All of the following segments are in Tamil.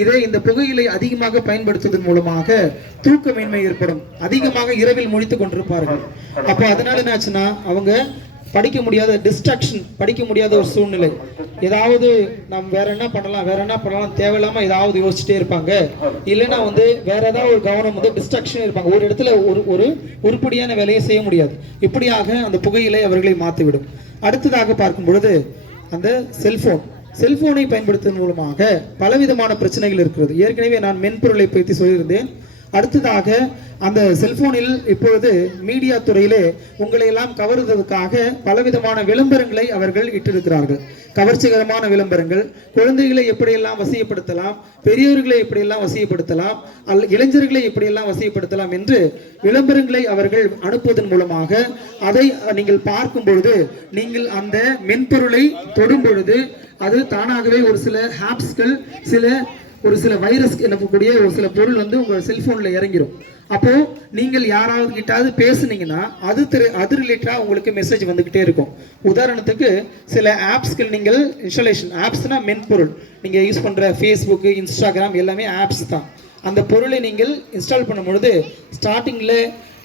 இதே இந்த புகையிலை அதிகமாக பயன்படுத்துவதன் மூலமாக தூக்கமின்மை ஏற்படும். அதிகமாக இரவில் முழித்துக் கொண்டிருப்பார்கள். அப்போ அதனால என்ன ஆச்சுன்னா அவங்க படிக்க முடியாத டிஸ்ட்ராக்ஷன், படிக்க முடியாத ஒரு சூழ்நிலை. ஏதாவது நம்ம வேற என்ன பண்ணலாம் தேவையில்லாம ஏதாவது யோசிச்சுட்டே இருப்பாங்க. இல்லைன்னா வந்து வேற ஏதாவது ஒரு கவனம் வந்து டிஸ்ட்ராக்ஷன் இருப்பாங்க. ஒரு இடத்துல ஒரு உருப்படியான வேலையை செய்ய முடியாது. இப்படியாக அந்த புகையிலை அவர்களை மாற்றிவிடும். அடுத்ததாக பார்க்கும் பொழுது அந்த செல்போனை பயன்படுத்துவதன் மூலமாக பலவிதமான பிரச்சனைகள் இருக்கிறது. ஏற்கனவே நான் மென்பொருளை பற்றி சொல்லியிருந்தேன். அடுத்ததாக அந்த செல்போனில் இப்பொழுது மீடியா துறையிலே உங்களை எல்லாம் கவருவதற்காக பலவிதமான விளம்பரங்களை அவர்கள் இட்டிருக்கிறார்கள். கவர்ச்சிகரமான விளம்பரங்கள், குழந்தைகளை எப்படியெல்லாம் வசியப்படுத்தலாம், பெரியவர்களை எப்படியெல்லாம் வசியப்படுத்தலாம், இளைஞர்களை எப்படியெல்லாம் வசியப்படுத்தலாம் என்று விளம்பரங்களை அவர்கள் அனுப்புவதன் மூலமாக அதை நீங்கள் பார்க்கும் பொழுது, நீங்கள் அந்த மென்பொருளை தொடும் பொழுது அது தானாகவே ஒரு சில ஆப்ஸ்கள், ஒரு சில வைரஸ் எனக்கூடிய ஒரு சில பொருள் வந்து உங்க செல்போன்ல இறங்கிடும். அப்போ நீங்கள் யாராவது கிட்டாவது பேசுனீங்கன்னா அது ரிலேட்டடா உங்களுக்கு மெசேஜ் வந்துகிட்டே இருக்கும். உதாரணத்துக்கு சில ஆப்ஸ்கள் நீங்கள் இன்ஸ்டாலேஷன், ஆப்ஸ்னா மென்பொருள், நீங்க யூஸ் பண்ற ஃபேஸ்புக், இன்ஸ்டாகிராம் எல்லாமே ஆப்ஸ் தான். அந்த பொருளை நீங்கள் இன்ஸ்டால் பண்ணும் பொழுது ஸ்டார்டிங்ல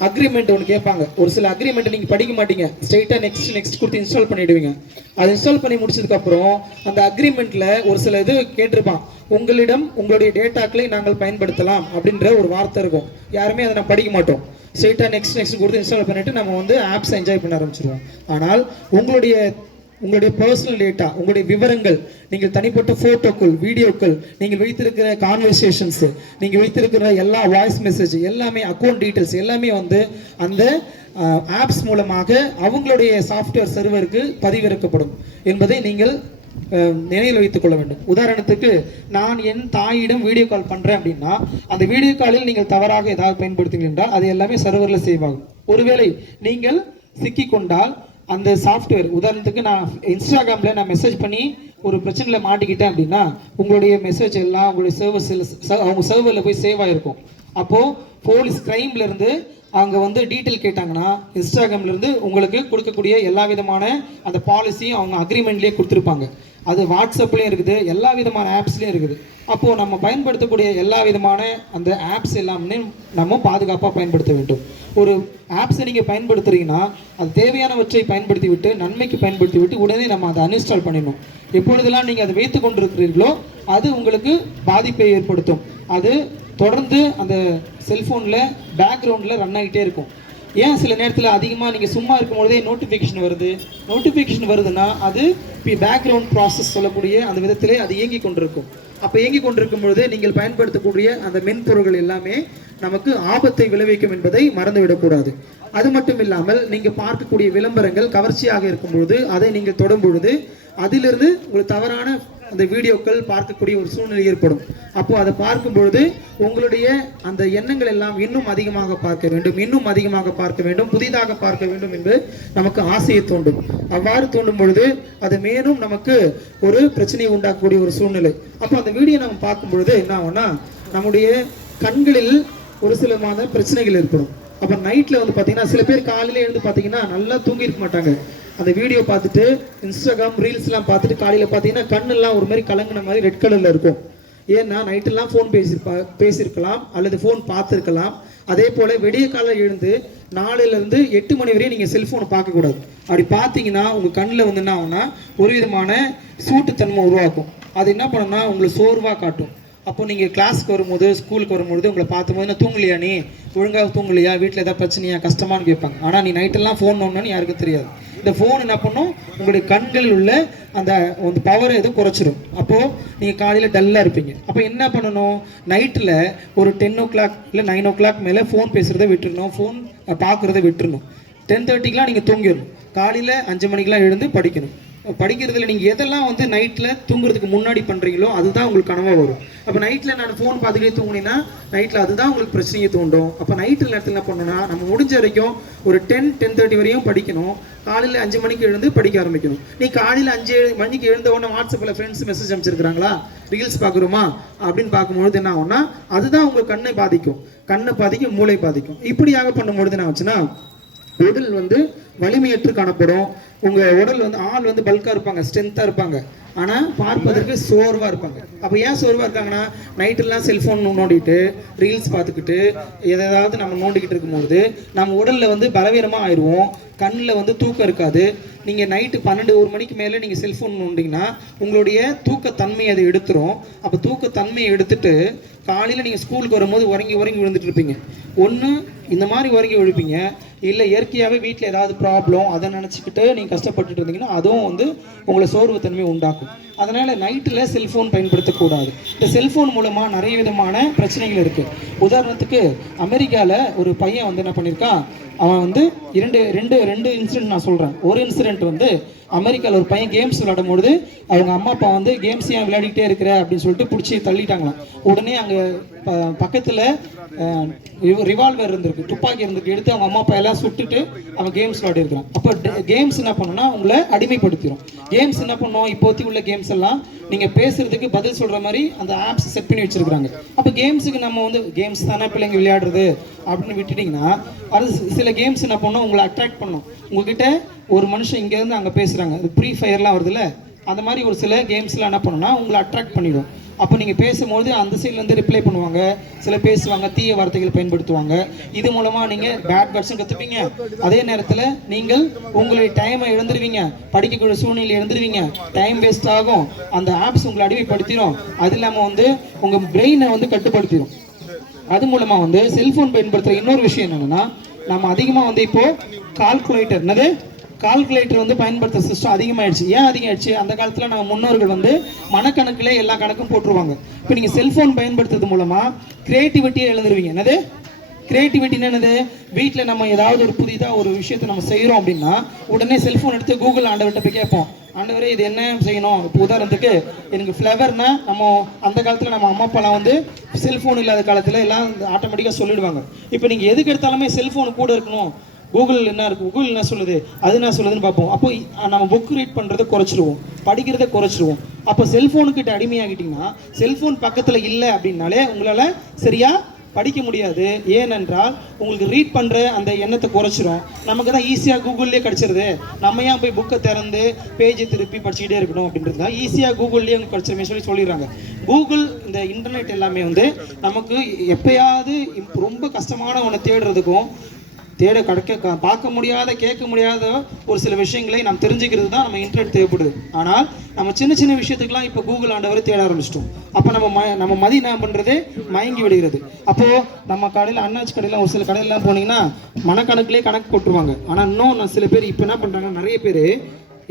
அக்ரிமெண்ட் ஒன்று கேட்பாங்க. ஒரு சில அக்ரிமெண்ட் நீங்கள் படிக்க மாட்டீங்க, ஸ்ட்ரெயிட்டாக நெக்ஸ்ட் கொடுத்து இன்ஸ்டால் பண்ணிடுவீங்க. அது இன்ஸ்டால் பண்ணி முடிச்சதுக்கப்புறம் அந்த அக்ரிமெண்ட்டில் ஒரு சில இது கேட்டிருப்பான், உங்களிடம் உங்களுடைய டேட்டாக்களை நாங்கள் பயன்படுத்தலாம் அப்படின்ற ஒரு வார்த்தை இருக்கும். யாருமே அதை நான் படிக்க மாட்டோம். ஸ்ட்ரெயிட்டாக நெக்ஸ்ட் கொடுத்து இன்ஸ்டால் பண்ணிவிட்டு நம்ம வந்து ஆப்ஸை என்ஜாய் பண்ண ஆரம்பிச்சிடுவோம். ஆனால் உங்களுடைய பர்சனல் டேட்டா, உங்களுடைய விவரங்கள், நீங்கள் தனிப்பட்ட போட்டோக்கள், வீடியோக்கள், நீங்கள் வைத்திருக்கிற கான்வர்சேஷன்ஸ், நீங்கள் வைத்திருக்கிற எல்லா வாய்ஸ் மெசேஜ் எல்லாமே, அக்கௌண்ட் டீட்டெயில்ஸ் எல்லாமே வந்து அந்த ஆப்ஸ் மூலமாக அவங்களுடைய சாஃப்ட்வேர் சர்வருக்கு பதிவிறக்கப்படும் என்பதை நீங்கள் நினைவில் வைத்துக் கொள்ள வேண்டும். உதாரணத்துக்கு நான் என் தாயிடம் வீடியோ கால் பண்றேன் அப்படின்னா அந்த வீடியோ காலில் நீங்கள் தவறாக ஏதாவது பயன்படுத்துங்கள் என்றால் அது எல்லாமே சர்வர்ல சேவ் ஆகும். ஒருவேளை நீங்கள் சிக்கி கொண்டால் அந்த சாஃப்ட்வேர், உதாரணத்துக்கு நான் இன்ஸ்டாகிராம்ல நான் மெசேஜ் பண்ணி ஒரு பிரச்சனையில மாட்டிக்கிட்டேன் அப்படின்னா உங்களுடைய மெசேஜ் எல்லாம் உங்களுடைய அவங்க சர்வர்ல போய் சேவ் ஆயிருக்கும். அப்போ போலீஸ் கிரைம்ல இருந்து அவங்க வந்து டீட்டெயில் கேட்டாங்கன்னா இன்ஸ்டாகிராம்ல இருந்து உங்களுக்கு கொடுக்கக்கூடிய எல்லா விதமான அந்த பாலிசியும் அவங்க அக்ரிமெண்ட்லேயே கொடுத்துருப்பாங்க. அது வாட்ஸ்அப்லேயும் இருக்குது, எல்லா விதமான ஆப்ஸ்லேயும் இருக்குது. அப்போது நம்ம பயன்படுத்தக்கூடிய எல்லா விதமான அந்த ஆப்ஸ் எல்லாமே நம்ம பாதுகாப்பாக பயன்படுத்த வேண்டும். ஒரு ஆப்ஸை நீங்கள் பயன்படுத்துறீங்கன்னா அது தேவையானவற்றை பயன்படுத்தி விட்டு, நன்மைக்கு பயன்படுத்தி விட்டு உடனே நம்ம அதை அன்இன்ஸ்டால் பண்ணிடணும். எப்பொழுதெல்லாம் நீங்கள் அதை வைத்து கொண்டிருக்கிறீர்களோ அது உங்களுக்கு பாதிப்பை ஏற்படுத்தும். அது தொடர்ந்து அந்த செல்ஃபோனில் பேக்ரவுண்டில் ரன் ஆகிட்டே இருக்கும். ஏன் சில நேரத்தில் அதிகமாக நீங்கள் சும்மா இருக்கும்பொழுதே நோட்டிஃபிகேஷன் வருதுன்னா அது பேக்ரவுண்ட் ப்ராசஸ் சொல்லக்கூடிய அந்த விதத்திலே அது இயங்கி கொண்டிருக்கும். அப்போ இயங்கி கொண்டிருக்கும் பொழுது நீங்கள் பயன்படுத்தக்கூடிய அந்த மென்பொருள்கள் எல்லாமே நமக்கு ஆபத்தை விளைவிக்கும் என்பதை மறந்துவிடக்கூடாது. அது மட்டும் இல்லாமல் நீங்கள் பார்க்கக்கூடிய விளம்பரங்கள் கவர்ச்சியாக இருக்கும் பொழுது அதை நீங்கள் தொடும் பொழுது அதிலிருந்து ஒரு தவறான அந்த வீடியோக்கள் பார்க்கக்கூடிய ஒரு சூழ்நிலை ஏற்படும். அப்போ அதை பார்க்கும் பொழுது உங்களுடைய அந்த எண்ணங்கள் எல்லாம் இன்னும் அதிகமாக பார்க்க வேண்டும், புதிதாக பார்க்க வேண்டும் என்று நமக்கு ஆசையை தூண்டும். அவ்வாறு தூண்டும் பொழுது அது மேலும் நமக்கு ஒரு பிரச்சனையை உண்டாக்கக்கூடிய ஒரு சூழ்நிலை. அப்போ அந்த வீடியோ நம்ம பார்க்கும் பொழுது என்ன ஆகும்னா நம்முடைய கண்களில் ஒரு சில பிரச்சனைகள் ஏற்படும். அப்போ நைட்டில் வந்து பார்த்தீங்கன்னா சில பேர் காலையில் எழுந்து பார்த்தீங்கன்னா நல்லா தூங்கி இருக்க மாட்டாங்க. அந்த வீடியோ பார்த்துட்டு இன்ஸ்டாகிராம் ரீல்ஸ்லாம் பார்த்துட்டு காலையில் பார்த்தீங்கன்னா கண்ணெல்லாம் ஒரு மாதிரி கலங்கின மாதிரி ரெட் கலரில் இருக்கும். ஏன்னா நைட்டெல்லாம் ஃபோன் பேசியிருக்கலாம் அல்லது ஃபோன் பார்த்துருக்கலாம். அதே போல் விடிய காலையில் எழுந்து 4லேருந்து 8 மணி வரையும் நீங்கள் செல்ஃபோனை பார்க்கக்கூடாது. அப்படி பார்த்தீங்கன்னா உங்கள் கண்ணில் வந்து என்ன ஆகும்னா ஒரு விதமான சூட்டுத்தன்மை உருவாக்கும். அது என்ன பண்ணுன்னா உங்களை சோர்வாக காட்டும். அப்போ நீங்கள் கிளாஸுக்கு வரும்போது, ஸ்கூலுக்கு வரும்போது உங்களை பார்க்கும்போது என்ன தூங்கலையா, நீ ஒழுங்காக தூங்கலையா, வீட்டில் ஏதாவது பிரச்சனையா, கஷ்டமானு கேட்பாங்க. ஆனால் நீ நைட்டெல்லாம் ஃபோன் நோன்னு யாருக்கும் தெரியாது. இந்த ஃபோன் என்ன பண்ணும், உங்களுடைய கண்களில் உள்ள அந்த பவரை எதுவும் குறைச்சிடும். அப்போது நீங்கள் காலையில் டல்லாக இருப்பீங்க. அப்போ என்ன பண்ணணும், நைட்டில் ஒரு 10 o'clock இல்லை 9 o'clock மேலே ஃபோன் பேசுகிறத விட்டுருணும், ஃபோன் பார்க்குறத விட்டுருணும். 10:30க்கெலாம் நீங்கள் தூங்கிடணும். காலையில் 5 மணிக்கெலாம் எழுந்து படிக்கணும். படிக்கிறதுல நீங்கள் எதெல்லாம் வந்து நைட்டில் தூங்குறதுக்கு முன்னாடி பண்ணுறீங்களோ அதுதான் உங்களுக்கு கனவாக வரும். அப்போ நைட்டில் நான் ஃபோன் பார்த்துக்கிட்டே தூங்கினேன்னா நைட்டில் அதுதான் உங்களுக்கு பிரச்சனையை தூண்டும். அப்போ நைட்டில் நேரத்தில் என்ன பண்ணணும்னா நம்ம முடிஞ்ச வரைக்கும் ஒரு 10-10:30 வரையும் படிக்கணும். காலையில் 5 மணிக்கு எழுந்து படிக்க ஆரம்பிக்கணும். நீ காலையில் 5 மணிக்கு எழுந்த உடனே வாட்ஸ்அப்பில் ஃப்ரெண்ட்ஸ் மெசேஜ் அனுப்பிச்சிருக்கிறாங்களா, ரீல்ஸ் பார்க்குறோமா அப்படின்னு பார்க்கும்பொழுது என்ன ஆகும்னா அதுதான் உங்கள் கண்ணை பாதிக்கும், மூளை பாதிக்கும். இப்படியாக பண்ணும்பொழுது என்ன ஆச்சுன்னா உடல் வந்து வலிமையற்று காணப்படும். உங்க உடல் வந்து ஆள் வந்து பல்கா இருப்பாங்க, ஸ்ட்ரென்த்தா இருப்பாங்க, ஆனா பார்ப்பதற்கு சோர்வா இருப்பாங்க. அப்போ ஏன் சோர்வா இருக்காங்கன்னா, நைட்டெல்லாம் செல்போன் நோண்டிட்டு ரீல்ஸ் பார்த்துக்கிட்டு எதாவது நம்ம நோண்டிக்கிட்டு இருக்கும்போது நம்ம உடல்ல வந்து பலவீனமா ஆயிடுவோம். கண்ணில் வந்து தூக்கம் இருக்காது. நீங்கள் நைட்டு 12-1 மணிக்கு மேலே நீங்கள் செல்ஃபோன் நோண்டிங்கன்னா உங்களுடைய தூக்கத்தன்மையை அதை எடுத்துரும். அப்போ தூக்கத்தன்மையை எடுத்துட்டு காலையில் நீங்கள் ஸ்கூலுக்கு வரும்போது உறங்கி விழுந்துட்டு இருப்பீங்க. ஒன்று இந்த மாதிரி உறங்கி விழுப்பீங்க, இல்லை இயற்கையாகவே வீட்டில் ஏதாவது ப்ராப்ளம் அதை நினச்சிக்கிட்டு நீங்கள் கஷ்டப்பட்டுட்டு இருந்தீங்கன்னா அதுவும் வந்து உங்களை சோர்வு தன்மை உண்டாக்கும். அதனால் நைட்டில் செல்ஃபோன் பயன்படுத்தக்கூடாது. இந்த செல்ஃபோன் மூலமாக நிறைய விதமான பிரச்சனைகள் இருக்குது. உதாரணத்துக்கு அமெரிக்காவில் ஒரு பையன் வந்து என்ன பண்ணியிருக்கான், அவன் வந்து ரெண்டு இன்சிடென்ட் நான் சொல்கிறேன். ஒரு இன்சிடென்ட் வந்து அமெரிக்காவில் ஒரு பையன் கேம்ஸ் விளையாடும்பொழுது அவங்க அம்மா அப்பா வந்து கேம்ஸ் ஏன் விளையாடிக்கிட்டே இருக்கிற அப்படின்னு சொல்லிட்டு பிடிச்சி தள்ளிட்டாங்களாம். உடனே அங்கே பக்கத்தில் ரிவால்வர் இருந்திருக்கு, துப்பாக்கி இருந்திருக்கு, எடுத்து அவங்க அம்மா அப்பா எல்லாம் சுட்டுட்டு அவன் கேம்ஸ் விளையாடி இருக்கிறான். அப்போ கேம்ஸ் என்ன பண்ணுன்னா உங்களை அடிமைப்படுத்திடும். கேம்ஸ் என்ன பண்ணும், இப்போதைக்கு உள்ள கேம்ஸ் எல்லாம் நீங்கள் பேசுறதுக்கு பதில் சொல்கிற மாதிரி அந்த ஆப்ஸ் செட் பண்ணி வச்சிருக்காங்க. அப்போ கேம்ஸுக்கு நம்ம வந்து கேம்ஸ் தானே பிள்ளைங்க விளையாடுறது அப்படின்னு விட்டுட்டிங்கன்னா அது சில கேம்ஸ் என்ன பண்ணும், உங்களை அட்ராக்ட் பண்ணும். உங்ககிட்ட ஒரு மனுஷன் இங்கேருந்து அங்கே பேசுகிறாங்க, அது ஃப்ரீ ஃபயர்லாம் வருதுல்ல, அந்த மாதிரி ஒரு சில கேம்ஸ்லாம் என்ன பண்ணுன்னா உங்களை அட்ராக்ட் பண்ணிடும். அப்போ நீங்கள் பேசும்போது அந்த சைட்லேருந்து ரிப்ளை பண்ணுவாங்க, சில பேசுவாங்க, தீய வார்த்தைகள் பயன்படுத்துவாங்க. இது மூலமாக நீங்கள் பேட் வேர்ட்ஸும் கற்றுப்பீங்க. அதே நேரத்தில் நீங்கள் உங்களுடைய டைமை இழந்துருவீங்க, படிக்கக்கூடிய சூழ்நிலை இழந்துருவீங்க, டைம் வேஸ்ட் ஆகும், அந்த ஆப்ஸ் உங்களை அடிமைப்படுத்திடும். அது இல்லாமல் வந்து உங்கள் பிரெயினை வந்து கட்டுப்படுத்திடும். அது மூலமாக வந்து செல்ஃபோன் பயன்படுத்துகிற இன்னொரு விஷயம் என்னென்னா, நம்ம அதிகமாக வந்து இப்போது கால்குலேட்டர் வந்து பயன்படுத்துகிற சிஸ்டம் அதிகமாகிடுச்சு. ஏன் அதிகமாகிடுச்சு, அந்த காலத்தில் நம்ம முன்னோர்கள் வந்து மனக்கணக்கில் எல்லா கணக்கும் போட்டுருவாங்க. இப்போ நீங்கள் செல்ஃபோன் பயன்படுத்துறது மூலமாக கிரியேட்டிவிட்டியை எழுந்துருவீங்க. கிரியேட்டிவிட்டின்னு என்னது, வீட்டில் நம்ம ஏதாவது ஒரு புதிதாக ஒரு விஷயத்தை நம்ம செய்கிறோம் அப்படின்னா உடனே செல்ஃபோன் எடுத்து கூகுள் ஆண்டவர்கிட்ட போய் கேட்போம், ஆண்டவரே இது என்ன செய்யணும். இப்போ உதாரணத்துக்கு எனக்கு ஃப்ளவர்னா நம்ம அந்த காலத்தில் நம்ம அம்மா அப்பாலாம் வந்து செல்ஃபோன் இல்லாத காலத்தில் எல்லாம் ஆட்டோமேட்டிக்காக சொல்லிடுவாங்க. இப்போ நீங்கள் எதுக்கு எடுத்தாலுமே செல்ஃபோன் கூட இருக்கணும், கூகுள் என்ன இருக்குது, கூகுள் என்ன சொல்லுது, அது என்ன சொல்லுதுன்னு பார்ப்போம். அப்போ நம்ம புக் ரீட் பண்ணுறதை குறைச்சிடுவோம், படிக்கிறத குறைச்சிடுவோம். அப்போ செல்ஃபோனுக்கிட்ட அடிமையாகிட்டிங்கன்னா செல்ஃபோன் பக்கத்தில் இல்லை அப்படின்னாலே உங்களால் சரியாக படிக்க முடியாது. ஏனென்றால் உங்களுக்கு ரீட் பண்ணுற அந்த எண்ணத்தை குறைச்சிரும். நமக்கு தான் ஈஸியாக கூகுள்லேயே கிடச்சிருது, நம்ம ஏன் போய் புக்கை திறந்து பேஜை திருப்பி படிச்சுக்கிட்டே இருக்கணும் அப்படின்றது தான் ஈஸியாக கூகுள்லேயே உங்களுக்கு கிடச்சிருமே சொல்லிடுறாங்க. கூகுள் இந்த இன்டர்நெட் எல்லாமே வந்து நமக்கு எப்பயாவது ரொம்ப கஷ்டமான ஒன்று தேடுறதுக்கும் பார்க்க முடியாத கேட்க முடியாத ஒரு சில விஷயங்களை நாம் தெரிஞ்சுக்கிறது தான் நம்ம இன்டர்நெட் தேவைப்படுது. ஆனால் நம்ம சின்ன விஷயத்துக்கெல்லாம் இப்போ கூகுள் ஆண்டவரை தேட ஆரம்பிச்சிட்டோம். அப்போ நம்ம மதி என்ன பண்ணுறது, மயங்கி விடுகிறது. அப்போது நம்ம கடையில் அண்ணாச்சி கடையில் ஒரு சில கடையிலாம் போனீங்கன்னா மனக்கணக்கிலே கணக்கு போட்டுருவாங்க. ஆனால் இன்னும் சில பேர் இப்போ என்ன பண்ணுறாங்க, நிறைய பேர்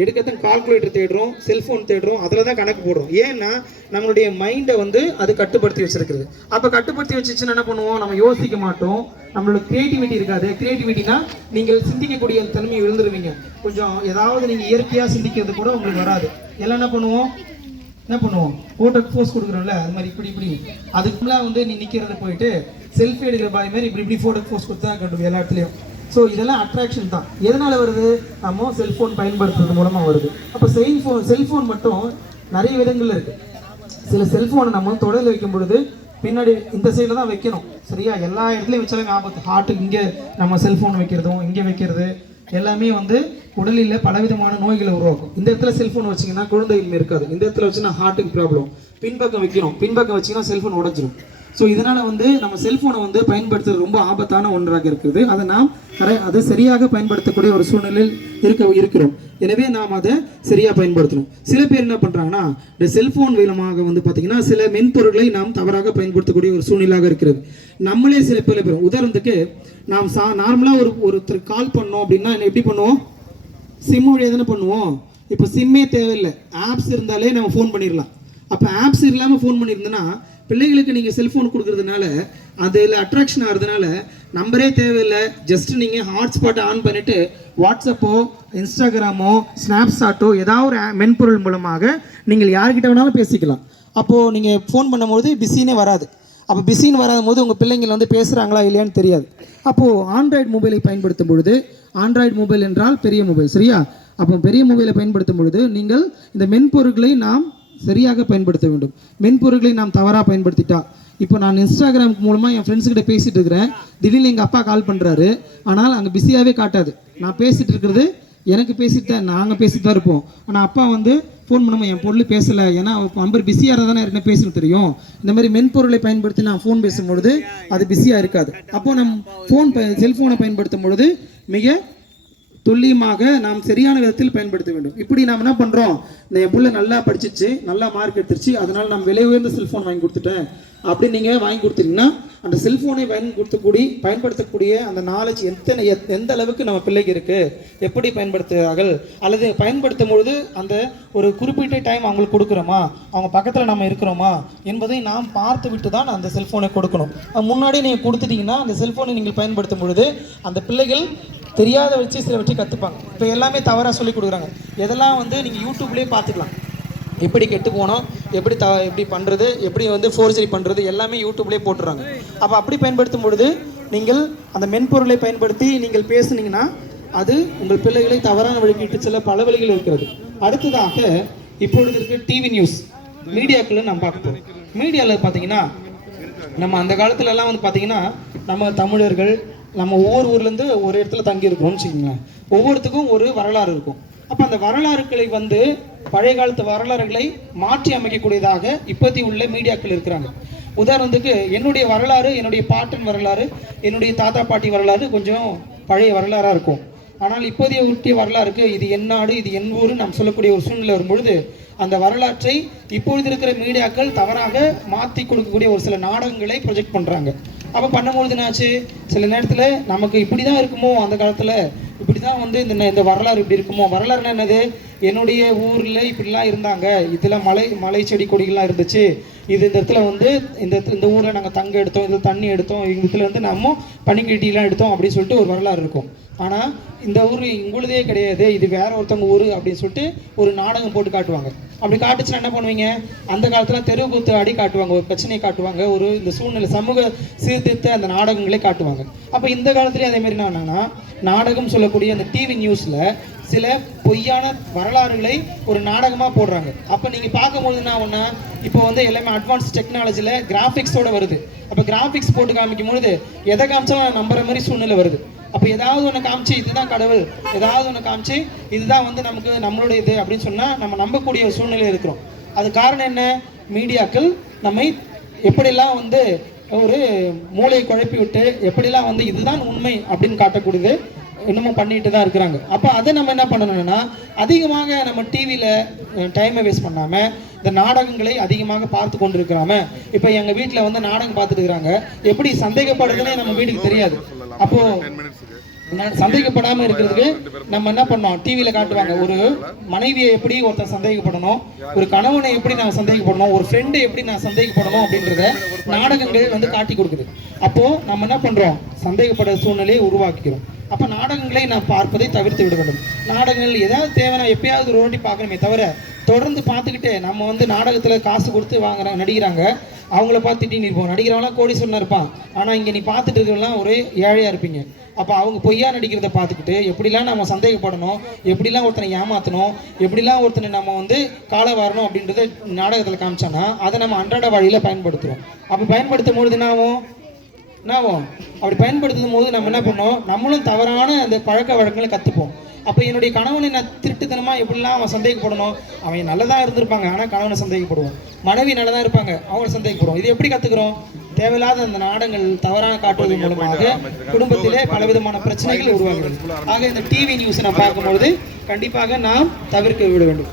எடுக்கிறதுக்கு கால்குலேட்டர் தேடுறோம், செல்ஃபோன் தேடுறோம், அதில் தான் கணக்கு போடுறோம். ஏன்னா நம்மளுடைய மைண்டை வந்து அது கட்டுப்படுத்தி வச்சிருக்குது. அப்போ கட்டுப்படுத்தி வச்சுச்சுன்னா என்ன பண்ணுவோம், நம்ம யோசிக்க மாட்டோம், நம்மளோட கிரியேட்டிவிட்டி இருக்காது. கிரியேட்டிவிட்டினா நீங்கள் சிந்திக்கக்கூடிய தன்மையை எழுந்துருவீங்க. கொஞ்சம் ஏதாவது நீங்கள் இயற்கையாக சிந்திக்கிறது கூட உங்களுக்கு வராது. எல்லாம் என்ன பண்ணுவோம், ஃபோட்டோக்கு போஸ் கொடுக்குறோம்ல, அது மாதிரி இப்படி அதுக்குலாம் வந்து நீ நிற்கிறத போயிட்டு செல்ஃபி எடுக்கிற பாய் மாதிரி இப்படி ஃபோட்டோக்கு போஸ் கொடுத்து தான் கண்டு எல்லா இடத்துலையும். ஸோ இதெல்லாம் அட்ராக்ஷன் தான். எதனால் வருது, நம்ம செல்ஃபோன் பயன்படுத்துறது மூலமாக வருது. அப்போ செல்ஃபோன் மட்டும் நிறைய விதங்கள் இருக்குது. சில செல்ஃபோனை நம்ம தொடரில் வைக்கும் பொழுது பின்னாடி இந்த சைடில் தான் வைக்கணும், சரியா? எல்லா இடத்துலையும் வச்சாலும் ஆபத்து. ஹார்ட்டுக்கு இங்கே நம்ம செல்ஃபோன் வைக்கிறதும் இங்கே வைக்கிறது எல்லாமே வந்து உடலில் பலவிதமான நோய்களை உருவாக்கும். இந்த இடத்துல செல்ஃபோன் வச்சிங்கன்னா குழந்தைகள் இருக்காது, இந்த இடத்துல வச்சுன்னா ஹார்ட்டுக்கு ப்ராப்ளம். பின்பக்கம் வைக்கணும், பின்பக்கம் வச்சிங்கன்னா செல்ஃபோன் உடஞ்சிரும். ஸோ இதனால் வந்து நம்ம செல்ஃபோனை வந்து பயன்படுத்துறது ரொம்ப ஆபத்தான ஒன்றாக இருக்குது. அதை சரியாக பயன்படுத்தக்கூடிய ஒரு சூழ்நிலையில் இருக்கிறோம். எனவே நாம் அதை சரியாக பயன்படுத்தணும். சில பேர் என்ன பண்ணுறாங்கன்னா, இந்த செல்ஃபோன் மூலமாக வந்து பார்த்திங்கன்னா சில மென்பொருட்களை நாம் தவறாக பயன்படுத்தக்கூடிய ஒரு சூழ்நிலையாக இருக்கிறது. நம்மளே சில பேர் உதாரணத்துக்கு நாம் நார்மலாக ஒருத்தர் கால் பண்ணோம் அப்படின்னா எப்படி பண்ணுவோம், சிம் வழியாக தானே பண்ணுவோம். இப்போ சிம்மே தேவையில்லை, ஆப்ஸ் இருந்தாலே நம்ம ஃபோன் பண்ணிடலாம். அப்போ ஆப்ஸ் இல்லாமல் ஃபோன் பண்ணியிருந்தோன்னா பிள்ளைகளுக்கு நீங்கள் செல்ஃபோன் கொடுக்குறதுனால அதில் அட்ராக்ஷன் ஆகிறதுனால நம்பரே தேவையில்லை. ஜஸ்ட் நீங்கள் ஹாட்ஸ்பாட்டை ஆன் பண்ணிவிட்டு வாட்ஸ்அப்போ இன்ஸ்டாகிராமோ ஸ்னாப்சாட்டோ ஏதாவது ஒரு மென்பொருள் மூலமாக நீங்கள் யார்கிட்ட வேணாலும் பேசிக்கலாம். அப்போது நீங்கள் ஃபோன் பண்ணும்போது பிஸினே வராது. அப்போ பிஸின்னு வராத போது உங்கள் பிள்ளைங்கள் வந்து பேசுகிறாங்களா இல்லையான்னு தெரியாது. அப்போது ஆண்ட்ராய்டு மொபைலை பயன்படுத்தும் பொழுது, ஆண்ட்ராய்டு மொபைல் என்றால் பெரிய மொபைல், சரியா? அப்போ பெரிய மொபைலை பயன்படுத்தும் பொழுது நீங்கள் இந்த மென்பொருட்களை நாம் சரியாக பயன்படுத்த வேண்டும். மென்பொருட்களை நாம் தவறாக பயன்படுத்திட்டா இப்போ நான் இன்ஸ்டாகிராம் மூலமாக என் ஃப்ரெண்ட்ஸ் கிட்ட பேசிகிட்டு இருக்கிறேன், திடீர்னு எங்கள் அப்பா கால் பண்ணுறாரு, ஆனால் அங்கே பிஸியாகவே காட்டாது. நான் பேசிகிட்டு இருக்கிறது எனக்கு பேசிட்டு தான், நாங்கள் பேசிட்டு தான் இருப்போம். ஆனால் அப்பா வந்து ஃபோன் பண்ணும்போது என் பொருள் பேசலை, ஏன்னா நம்பர் பிஸியாக இருந்தால் தானே ஏற்கனவே பேசணும் தெரியும். இந்த மாதிரி மென்பொருளை பயன்படுத்தி நான் ஃபோன் பேசும்பொழுது அது பிஸியாக இருக்காது. அப்போது நம்ம செல்ஃபோனை பயன்படுத்தும் பொழுது மிக துல்லியமாக நாம் சரியான விதத்தில் பயன்படுத்த வேண்டும். இப்படி நாம் என்ன பண்ணுறோம், இந்த என் பிள்ளை நல்லா படிச்சிச்சு, நல்லா மார்க் எடுத்துருச்சு, அதனால் நான் விலை உயர்ந்த செல்ஃபோன் வாங்கி கொடுத்துட்டேன் அப்படின்னு நீங்கள் வாங்கி கொடுத்தீங்கன்னா அந்த செல்ஃபோனை பயன்படுத்தக்கூடிய அந்த நாலேஜ் எந்த அளவுக்கு நம்ம பிள்ளைக்கு இருக்குது, எப்படி பயன்படுத்துகிறார்கள், அல்லது பயன்படுத்தும் பொழுது அந்த ஒரு குறிப்பிட்ட டைம் அவங்களுக்கு கொடுக்குறோமா, அவங்க பக்கத்தில் நம்ம இருக்கிறோமா என்பதை நாம் பார்த்து விட்டு தான் அந்த செல்ஃபோனை கொடுக்கணும். முன்னாடியே நீங்கள் கொடுத்துட்டீங்கன்னா அந்த செல்ஃபோனை நீங்கள் பயன்படுத்தும் பொழுது அந்த பிள்ளைகள் தெரியாத வச்சு சில வச்சு கற்றுப்பாங்க. இப்போ எல்லாமே தவறாக சொல்லி கொடுக்குறாங்க. எதெல்லாம் வந்து நீங்கள் யூடியூப்லேயே பார்த்துக்கலாம், எப்படி கெட்டு போனோம், எப்படி பண்ணுறது, எப்படி வந்து ஃபோர்ஜரி பண்ணுறது எல்லாமே யூடியூப்லேயே போட்டுறாங்க. அப்போ அப்படி பயன்படுத்தும் பொழுது நீங்கள் அந்த மென்பொருளை பயன்படுத்தி நீங்கள் பேசுனீங்கன்னா அது உங்கள் பிள்ளைகளை தவறான வழிகிட்டு சில பல வழிகள் இருக்கிறது. அடுத்ததாக இப்பொழுது இருக்க டிவி நியூஸ் மீடியாக்களை நம்ம பார்ப்போம். மீடியாவில் பார்த்தீங்கன்னா நம்ம அந்த காலத்துலலாம் வந்து பார்த்தீங்கன்னா நம்ம தமிழர்கள் நம்ம ஒவ்வொரு ஊர்லேருந்து ஒரு இடத்துல தங்கியிருக்கிறோம்னு வச்சுக்கோங்களேன். ஒவ்வொருத்துக்கும் ஒரு வரலாறு இருக்கும். அப்போ அந்த வரலாறுகளை வந்து பழைய காலத்து வரலாறுகளை மாற்றி அமைக்கக்கூடியதாக இப்போதி உள்ள மீடியாக்கள் இருக்கிறாங்க. உதாரணத்துக்கு என்னுடைய வரலாறு, என்னுடைய பாட்டன் வரலாறு, என்னுடைய தாத்தா பாட்டி வரலாறு கொஞ்சம் பழைய வரலாறாக இருக்கும். ஆனால் இப்போதைய ஊட்டிய வரலாறுக்கு இது என் நாடு, இது என் ஊர் நாம் சொல்லக்கூடிய ஒரு சூழ்நிலை வரும்பொழுது அந்த வரலாற்றை இப்பொழுது இருக்கிற மீடியாக்கள் தவறாக மாற்றி கொடுக்கக்கூடிய ஒரு சில நாடகங்களை ப்ரொஜெக்ட் பண்ணுறாங்க. அப்போ பண்ணும்பொழுது என்னாச்சு, சில நேரத்தில் நமக்கு இப்படி தான் இருக்குமோ, அந்த காலத்தில் இப்படி தான் வந்து இந்த வரலாறு இப்படி இருக்குமோ. வரலாறுனா என்னது, என்னுடைய ஊரில் இப்படிலாம் இருந்தாங்க, இதில் மலை செடி கொடிகள்லாம் இருந்துச்சு, இது இந்த இடத்துல வந்து இந்த ஊரில் நாங்கள் தங்க எடுத்தோம், இதில் தண்ணி எடுத்தோம், இந்த இடத்துல வந்து நம்ம பனிக்கட்டிலாம் எடுத்தோம் அப்படின்னு சொல்லிட்டு ஒரு வரலாறு இருக்கும். ஆனால் இந்த ஊர் உங்களுதே கிடையாது, இது வேற ஒருத்தவங்க ஊர் அப்படின்னு சொல்லிட்டு ஒரு நாடகம் போட்டு காட்டுவாங்க. அப்படி காட்டுச்சுன்னா என்ன பண்ணுவீங்க, அந்த காலத்தில் தெருவு குத்து ஆடி காட்டுவாங்க, ஒரு பிரச்சனையை காட்டுவாங்க, ஒரு இந்த சூழ்நிலை சமூக சீர்திருத்த அந்த நாடகங்களே காட்டுவாங்க. அப்போ இந்த காலத்துலேயே அதே மாதிரி என்னன்னா நாடகம் சொல்லக்கூடிய அந்த டிவி நியூஸில் சில பொய்யான வரலாறுகளை ஒரு நாடகமாக போடுறாங்க. அப்போ நீங்கள் பார்க்கும்போது என்ன ஒன்றா, இப்போ வந்து எல்லாமே அட்வான்ஸ் டெக்னாலஜியில் கிராஃபிக்ஸோடு வருது. அப்போ கிராஃபிக்ஸ் போட்டு காமிக்கும் பொழுது எதை காமிச்சாலும் நம்புற மாதிரி சூழ்நிலை வருது. அப்போ ஏதாவது ஒன்று காமிச்சு இதுதான் கடவுள், ஏதாவது ஒன்று காமிச்சு இதுதான் வந்து நமக்கு நம்மளுடைய இது அப்படின்னு சொன்னால் நம்ம நம்பக்கூடிய ஒரு சூழ்நிலை இருக்கிறோம். அது காரணம் என்ன, மீடியாக்கள் நம்மை எப்படிலாம் வந்து ஒரு மூளையை குழப்பி விட்டு எப்படிலாம் வந்து இதுதான் உண்மை அப்படின்னு காட்டக்கூடியது இன்னமும் பண்ணிட்டு தான் இருக்கிறாங்க. அப்போ அதை நம்ம என்ன பண்ணணும்னா அதிகமாக நம்ம டிவியில் டைமை வேஸ்ட் பண்ணாமல் இந்த நாடகங்களை அதிகமாக பார்த்து கொண்டு இருக்கிறாம. இப்போ எங்கள் வீட்டில் வந்து நாடகம் பார்த்துட்டு இருக்கிறாங்க, எப்படி சந்தேகப்படுறதுன்னே நம்ம வீட்டுக்கு தெரியாது. அப்போது சந்தேகப்படாமல் இருக்கிறதுக்கு நம்ம என்ன பண்ணோம், டிவியில் காட்டுவாங்க ஒரு மனைவியை எப்படி ஒருத்தன் சந்தேகப்படணும், ஒரு கணவனை எப்படி நான் சந்தேகப்படணும், ஒரு ஃப்ரெண்டை எப்படி நான் சந்தேகப்படணும் அப்படின்றத நாடகங்கள் வந்து காட்டி கொடுக்குது. அப்போது நம்ம என்ன பண்ணுறோம், சந்தேகப்பட சூழ்நிலையை உருவாக்கிக்கிறோம். அப்போ நாடகங்களை நான் பார்ப்பதை தவிர்த்து விட வேண்டும். நாடகங்கள் ஏதாவது தேவைன்னா எப்பயாவது ஒரு ஓட்டி பார்க்கணுமே தவிர தொடர்ந்து பார்த்துக்கிட்டே நம்ம வந்து நாடகத்தில் காசு கொடுத்து நடிக்கிறாங்க, அவங்கள பார்த்துட்டு நீ இருப்போம். நடிக்கிறவங்களாம் கோடீஸ்வரனா இருப்பான், ஆனால் இங்கே நீ பார்த்துட்டு இருக்கிறவங்களாம் ஒரே ஏழையாக இருப்பீங்க. அப்போ அவங்க பொய்யா நடிக்கிறத பார்த்துக்கிட்டு எப்படிலாம் நம்ம சந்தேகப்படணும், எப்படிலாம் ஒருத்தனை ஏமாற்றணும், எப்படிலாம் ஒருத்தனை நம்ம வந்து காலை வரணும் அப்படின்றத நாடகத்தில் காமிச்சோன்னா அதை நம்ம அன்றாட வழியில் பயன்படுத்துகிறோம். அப்போ பயன்படுத்தும் பொழுது என்னாகும், அப்படி பயன்படுத்தும் போது நம்ம என்ன பண்ணோம், நம்மளும் தவறான அந்த பழக்க வழக்கங்களை கற்றுப்போம். அப்போ என்னுடைய கணவனை நான் திருட்டுத்தனமாக எப்படிலாம் அவன் சந்தேகப்படணும், அவன் நல்லதாக இருந்திருப்பாங்க ஆனால் கணவனை சந்தேகப்படுவோம், மனைவி நல்லதாக இருப்பாங்க அவங்கள சந்தேகப்படுவோம். இது எப்படி கற்றுக்குறோம், தேவையில்லாத அந்த நாடகங்கள் தவறான காட்டுவதன் மூலமாக குடும்பத்திலே பலவிதமான பிரச்சனைகள் உருவாகிறது. ஆக இந்த டிவி நியூஸை நான் பார்க்கும்பொழுது கண்டிப்பாக நாம் தவிர்க்க விட வேண்டும்.